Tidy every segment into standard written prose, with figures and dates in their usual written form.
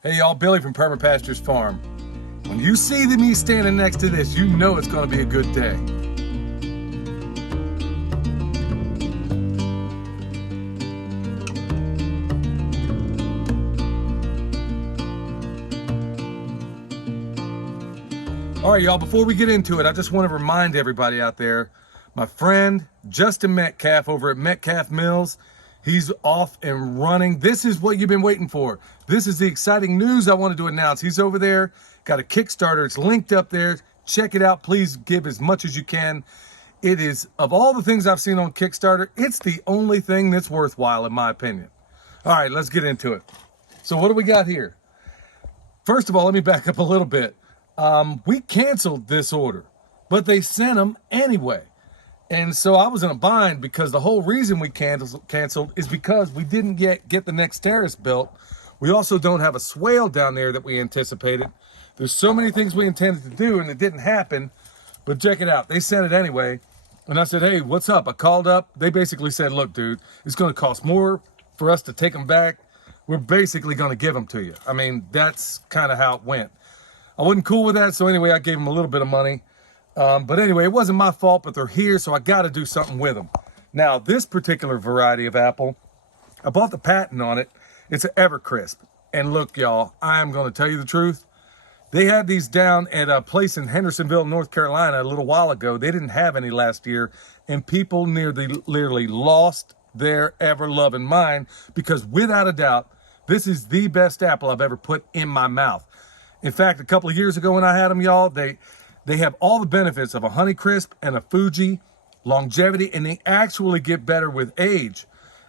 Hey y'all, Billy from Perma Pastures Farm. When you see me standing next to this, you know it's gonna be a good day. All right, y'all, before we get into it, I just want to remind everybody out there, my friend Justin Metcalf over at Metcalf Mills, he's off and running. This is what you've been waiting for. This is the exciting news I wanted to announce. He's over there, got a Kickstarter. It's linked up there. Check it out. Please give as much as you can. It is, of all the things I've seen on Kickstarter, it's the only thing that's worthwhile, in my opinion. All right, let's get into it. So what do we got here? First of all, let me back up a little bit. We canceled this order, but they sent them anyway. And so I was in a bind because the whole reason we canceled is because we didn't get the next terrace built. We also don't have a swale down there that we anticipated. There's so many things we intended to do and it didn't happen, but check it out. They sent it anyway. And I said, hey, what's up? I called up. They basically said, look, dude, it's going to cost more for us to take them back. We're basically going to give them to you. I mean, that's kind of how it went. I wasn't cool with that. So anyway, I gave them a little bit of money. But anyway, it wasn't my fault, but they're here, so I got to do something with them. Now, this particular variety of apple, I bought the patent on it. It's an Evercrisp. And look, y'all, I am going to tell you the truth. They had these down at a place in Hendersonville, North Carolina, a little while ago. They didn't have any last year, and people literally lost their ever-loving mind because, without a doubt, this is the best apple I've ever put in my mouth. In fact, a couple of years ago when I had them, y'all, they have all the benefits of a Honeycrisp and a Fuji, longevity, and they actually get better with age.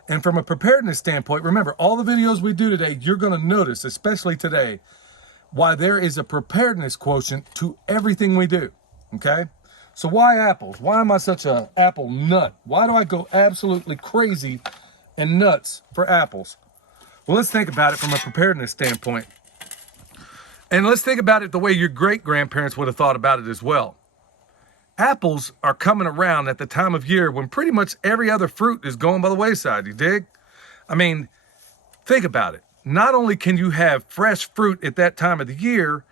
And from a preparedness standpoint, remember, all the videos we do today, you're going to notice, especially today, why there is a preparedness quotient to everything we do, okay? So why apples? Why am I such an apple nut? Why do I go absolutely crazy and nuts for apples? Well, let's think about it from a preparedness standpoint. And let's think about it the way your great-grandparents would have thought about it as well. Apples are coming around at the time of year when pretty much every other fruit is going by the wayside, you dig? I mean, think about it. Not only can you have fresh fruit at that time of the year,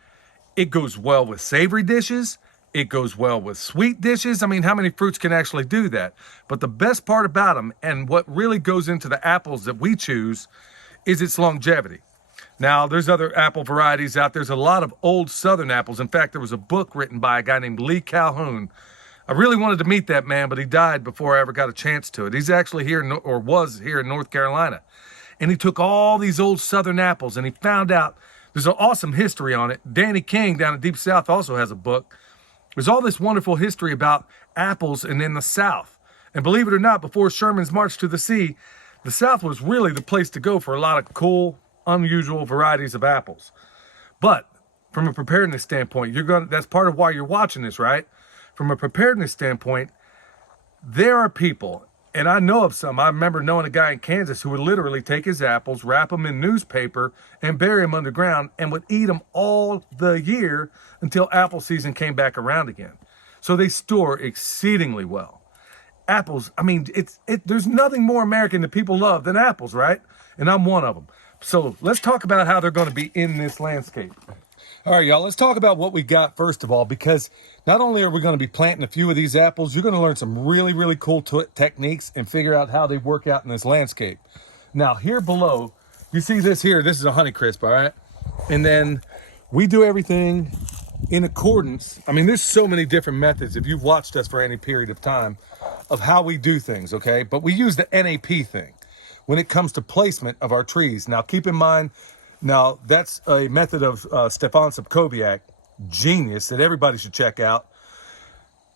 it goes well with savory dishes, it goes well with sweet dishes. I mean, how many fruits can actually do that? But the best part about them, and what really goes into the apples that we choose, is its longevity. Now, there's other apple varieties out there. There's a lot of old Southern apples. In fact, there was a book written by a guy named Lee Calhoun. I really wanted to meet that man, but he died before I ever got a chance to it. He's actually here, or was here in North Carolina. And he took all these old Southern apples, and he found out there's an awesome history on it. Danny King down in Deep South also has a book. There's all this wonderful history about apples and in the South. And believe it or not, before Sherman's March to the Sea, the South was really the place to go for a lot of cool, unusual varieties of apples. But from a preparedness standpoint, that's part of why you're watching this, right? From a preparedness standpoint, there are people, and I know of some. I remember knowing a guy in Kansas who would literally take his apples, wrap them in newspaper, and bury them underground, and would eat them all the year until apple season came back around again. So they store exceedingly well. Apples, I mean, there's nothing more American that people love than apples, right? And I'm one of them. So let's talk about how they're going to be in this landscape. All right, y'all, let's talk about what we got first of all, because not only are we going to be planting a few of these apples, you're going to learn some really, really cool techniques and figure out how they work out in this landscape. Now, here below, you see this here. This is a Honeycrisp, all right? And then we do everything in accordance. I mean, there's so many different methods, if you've watched us for any period of time, of how we do things, okay? But we use the NAP thing when it comes to placement of our trees. Now, keep in mind, now that's a method of Stefan Sobkowiak, genius, that everybody should check out.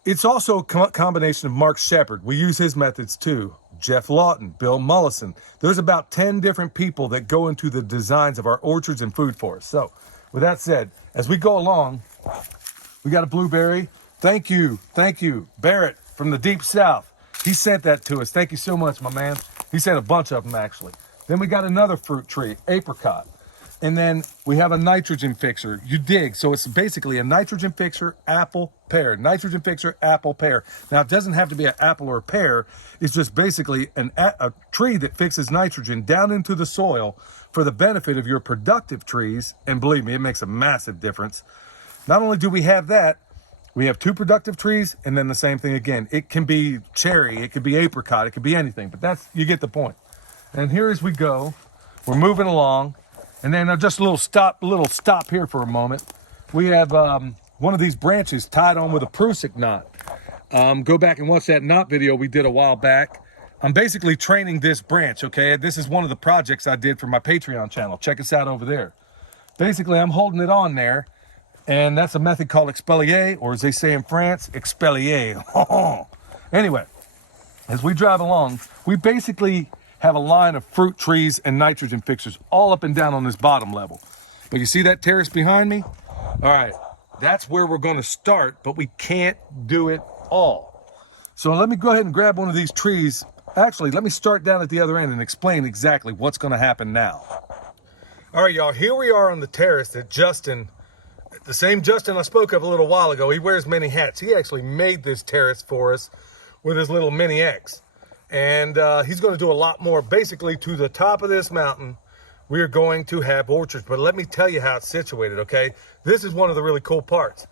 It's also a combination of Mark Shepard. We use his methods too. Jeff Lawton, Bill Mullison. There's about 10 different people that go into the designs of our orchards and food forests. So, with that said, as we go along, we got a blueberry. Thank you, Barrett from the Deep South. He sent that to us. Thank you so much, my man. He sent a bunch of them, actually. Then we got another fruit tree, apricot. And then we have a nitrogen fixer. You dig. So it's basically a nitrogen fixer, apple, pear. Nitrogen fixer, apple, pear. Now, it doesn't have to be an apple or a pear. It's just basically a tree that fixes nitrogen down into the soil for the benefit of your productive trees. And believe me, it makes a massive difference. Not only do we have that, we have 2 productive trees, and then the same thing again. It can be cherry, it could be apricot, it could be anything, but you get the point. And here as we go, we're moving along. And then just a little stop here for a moment. We have one of these branches tied on with a prusik knot. Go back and watch that knot video we did a while back. I'm basically training this branch, okay? This is one of the projects I did for my Patreon channel. Check us out over there. Basically, I'm holding it on there, and that's a method called expellier, or as they say in France, expellier. Anyway, as we drive along, we basically have a line of fruit trees and nitrogen fixers all up and down on this bottom level. But you see that terrace behind me? All right, that's where we're going to start, but we can't do it all. So let me go ahead and grab one of these trees. Actually, let me start down at the other end and explain exactly what's going to happen now. All right, y'all, here we are on the terrace that Justin, the same Justin I spoke of a little while ago, he wears many hats. He actually made this terrace for us with his little mini X. And he's going to do a lot more. Basically, to the top of this mountain, we are going to have orchards. But let me tell you how it's situated, okay? This is one of the really cool parts.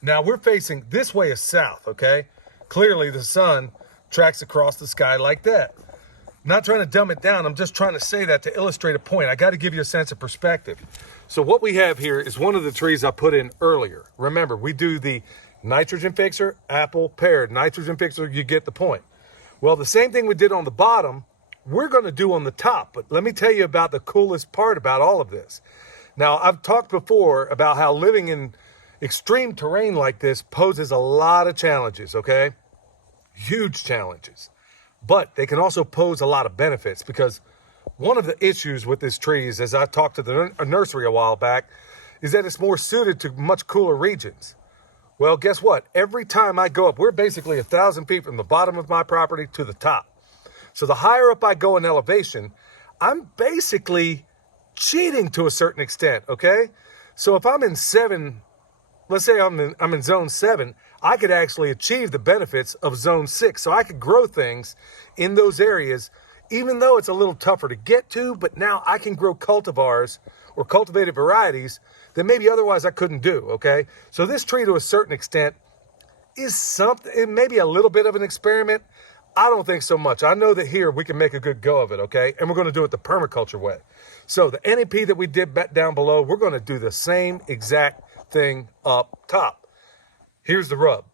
Now, we're facing, this way is south, okay? Clearly, the sun tracks across the sky like that. Not trying to dumb it down. I'm just trying to say that to illustrate a point. I got to give you a sense of perspective. So what we have here is one of the trees I put in earlier. Remember, we do the nitrogen fixer, apple, pear. Nitrogen fixer, you get the point. Well, the same thing we did on the bottom, we're going to do on the top. But let me tell you about the coolest part about all of this. Now, I've talked before about how living in extreme terrain like this poses a lot of challenges, okay? Huge challenges. But they can also pose a lot of benefits, because one of the issues with this tree is, as I talked to the nursery a while back, is that it's more suited to much cooler regions. Well, guess what? Every time I go up, we're basically 1,000 feet from the bottom of my property to the top. So the higher up I go in elevation, I'm basically cheating to a certain extent, okay? So if I'm in 7, let's say I'm in zone 7, I could actually achieve the benefits of zone 6. So I could grow things in those areas, even though it's a little tougher to get to, but now I can grow cultivars or cultivated varieties that maybe otherwise I couldn't do, okay? So this tree, to a certain extent, is something, it may be a little bit of an experiment. I don't think so much. I know that here we can make a good go of it, okay? And we're going to do it the permaculture way. So the NAP that we did back down below, we're going to do the same exact thing up top. Here's the rub.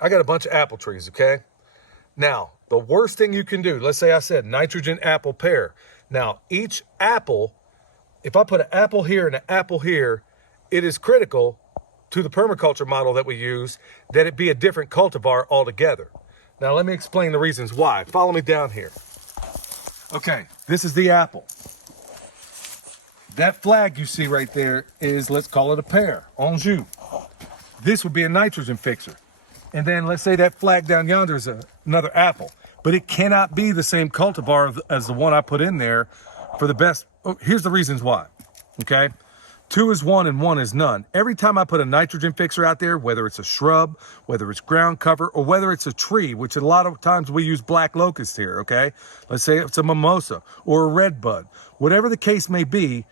I got a bunch of apple trees, okay? Now, the worst thing you can do, let's say I said nitrogen, apple, pear. Now, each apple, if I put an apple here and an apple here, it is critical to the permaculture model that we use that it be a different cultivar altogether. Now, let me explain the reasons why. Follow me down here. Okay, this is the apple. That flag you see right there is, let's call it a pear, Anjou. This would be a nitrogen fixer. And then let's say that flag down yonder is another apple. But it cannot be the same cultivar as the one I put in there for the best. Oh, here's the reasons why, okay? 2 is 1 and 1 is none. Every time I put a nitrogen fixer out there, whether it's a shrub, whether it's ground cover, or whether it's a tree, which a lot of times we use black locust here, okay? Let's say it's a mimosa or a red bud. Whatever the case may be,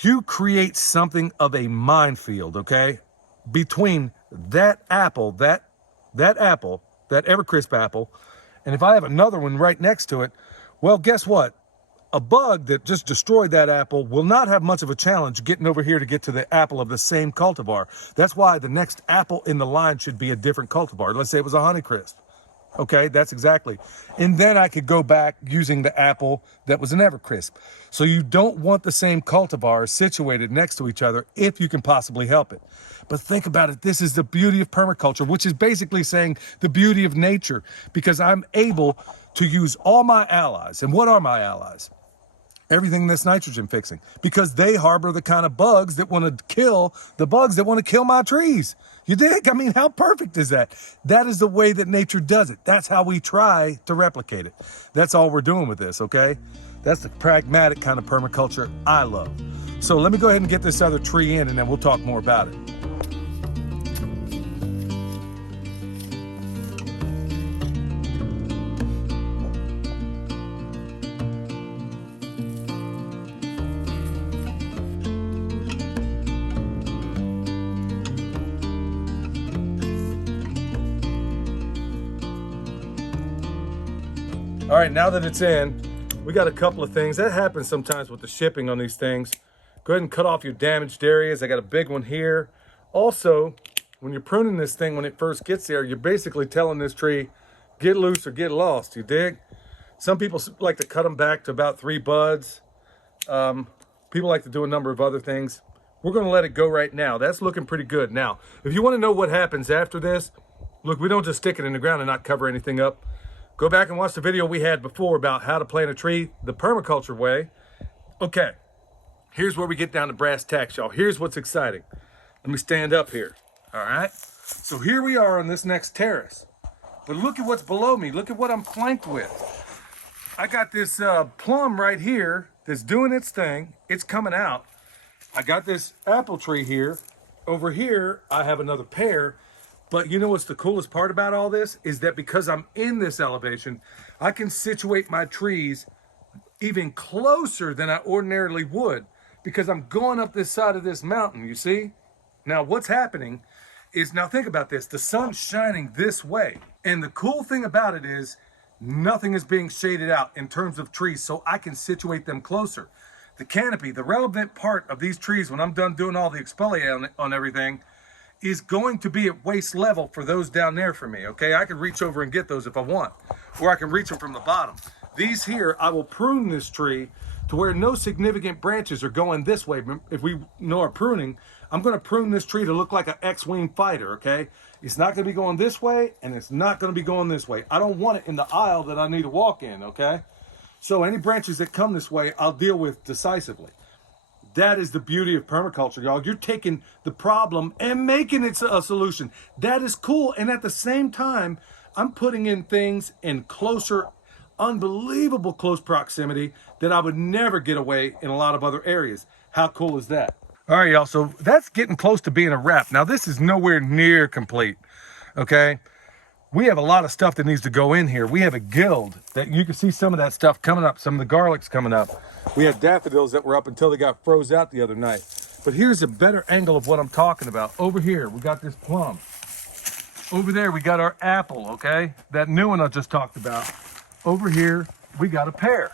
you create something of a minefield, okay? Between that apple, that Evercrisp apple, and if I have another one right next to it, well, guess what? A bug that just destroyed that apple will not have much of a challenge getting over here to get to the apple of the same cultivar. That's why the next apple in the line should be a different cultivar. Let's say it was a Honeycrisp. Okay, that's exactly. And then I could go back using the apple that was an Evercrisp. So you don't want the same cultivars situated next to each other if you can possibly help it. But think about it. This is the beauty of permaculture, which is basically saying the beauty of nature, because I'm able to use all my allies. And what are my allies? Everything that's nitrogen fixing, because they harbor the kind of bugs that want to kill the bugs that want to kill my trees. You dig? I mean, how perfect is that? That is the way that nature does it. That's how we try to replicate it. That's all we're doing with this, okay? That's the pragmatic kind of permaculture I love. So let me go ahead and get this other tree in, and then we'll talk more about it. All right, now that it's in, we got a couple of things. That happens sometimes with the shipping on these things. Go ahead and cut off your damaged areas. I got a big one here. Also, when you're pruning this thing, when it first gets there, you're basically telling this tree, get loose or get lost, you dig? Some people like to cut them back to about 3 buds. People like to do a number of other things. We're gonna let it go right now. That's looking pretty good. Now, if you wanna know what happens after this, look, we don't just stick it in the ground and not cover anything up. Go back and watch the video we had before about how to plant a tree the permaculture way. Okay, here's where we get down to brass tacks, y'all. Here's what's exciting. Let me stand up here, all right? So here we are on this next terrace. But look at what's below me. Look at what I'm flanked with. I got this plum right here that's doing its thing. It's coming out. I got this apple tree here. Over here, I have another pear. But you know what's the coolest part about all this? Is that because I'm in this elevation, I can situate my trees even closer than I ordinarily would because I'm going up this side of this mountain, you see? Now what's happening is, now think about this, the sun's shining this way. And the cool thing about it is nothing is being shaded out in terms of trees, so I can situate them closer. The canopy, the relevant part of these trees when I'm done doing all the exfoliate on everything, is going to be at waist level for those down there for me, okay? I can reach over and get those if I want, or I can reach them from the bottom. These here, I will prune this tree to where no significant branches are going this way. If we know our pruning, I'm gonna prune this tree to look like an X-Wing fighter, okay? It's not gonna be going this way, and it's not gonna be going this way. I don't want it in the aisle that I need to walk in, okay? So any branches that come this way, I'll deal with decisively. That is the beauty of permaculture, y'all. You're taking the problem and making it a solution. That is cool. And at the same time, I'm putting in things in closer, unbelievable close proximity that I would never get away in a lot of other areas. How cool is that? All right, y'all. So that's getting close to being a wrap. Now, this is nowhere near complete, okay? We have a lot of stuff that needs to go in here. We have a guild that you can see some of that stuff coming up. Some of the garlic's coming up. We had daffodils that were up until they got froze out the other night. But here's a better angle of what I'm talking about. Over here, we got this plum. Over there, we got our apple, okay? That new one I just talked about. Over here, we got a pear.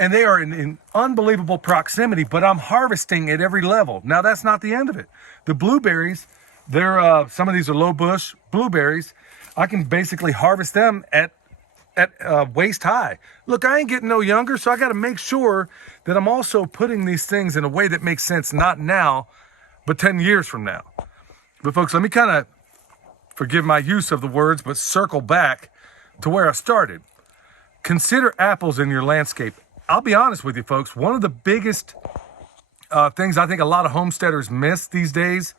And they are in unbelievable proximity, but I'm harvesting at every level. Now, that's not the end of it. The blueberries, they're some of these are low bush blueberries. I can basically harvest them at waist high. Look, I ain't getting no younger, so I got to make sure that I'm also putting these things in a way that makes sense, not now, but 10 years from now. But folks, let me kind of, forgive my use of the words, but circle back to where I started. Consider apples in your landscape. I'll be honest with you, folks. One of the biggest things I think a lot of homesteaders miss these days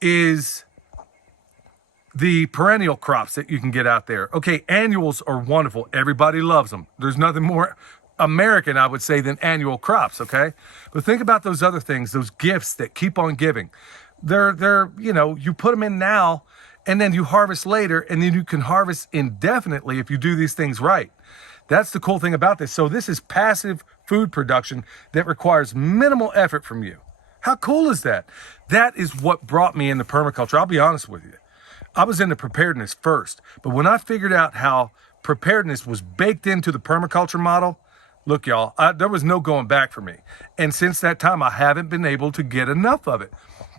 is the perennial crops that you can get out there. Okay, annuals are wonderful. Everybody loves them. There's nothing more American, I would say, than annual crops, okay? But think about those other things, those gifts that keep on giving. They're you know, you put them in now, and then you harvest later, and then you can harvest indefinitely if you do these things right. That's the cool thing about this. So this is passive food production that requires minimal effort from you. How cool is that? That is what brought me into permaculture. I'll be honest with you. I was into preparedness first, but when I figured out how preparedness was baked into the permaculture model, look, y'all, there was no going back for me. And since that time, I haven't been able to get enough of it.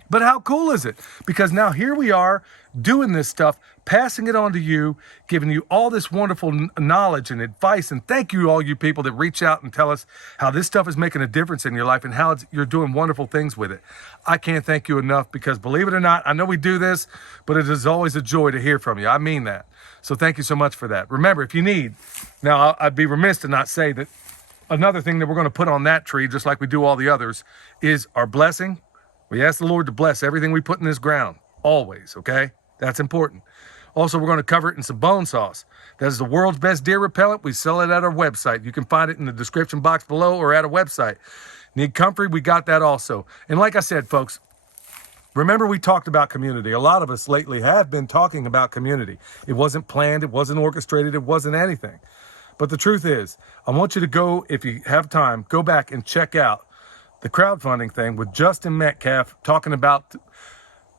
But how cool is it? Because now here we are doing this stuff, passing it on to you, giving you all this wonderful knowledge and advice. And thank you, all you people that reach out and tell us how this stuff is making a difference in your life and how you're doing wonderful things with it. I can't thank you enough because, believe it or not, I know we do this, but it is always a joy to hear from you. I mean that. So thank you so much for that. Remember, if you need, now I'd be remiss to not say that another thing that we're going to put on that tree, just like we do all the others, is our blessing. We ask the Lord to bless everything we put in this ground, always, okay? That's important. Also, we're going to cover it in some bone sauce. That is the world's best deer repellent. We sell it at our website. You can find it in the description box below or at our website. Need comfrey? We got that also. And like I said, folks, remember we talked about community. A lot of us lately have been talking about community. It wasn't planned. It wasn't orchestrated. It wasn't anything. But the truth is, I want you to go, if you have time, go back and check out the crowdfunding thing with Justin Metcalf talking about,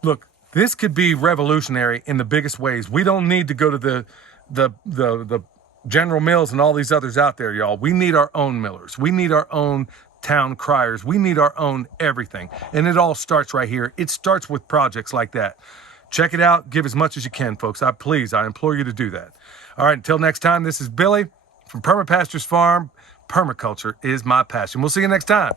look, this could be revolutionary in the biggest ways. We don't need to go to the General Mills and all these others out there, y'all. We need our own millers. We need our own town criers. We need our own everything. And it all starts right here. It starts with projects like that. Check it out. Give as much as you can, folks. I implore you to do that. All right, until next time, this is Billy from Perma Pastures Farm. Permaculture is my passion. We'll see you next time.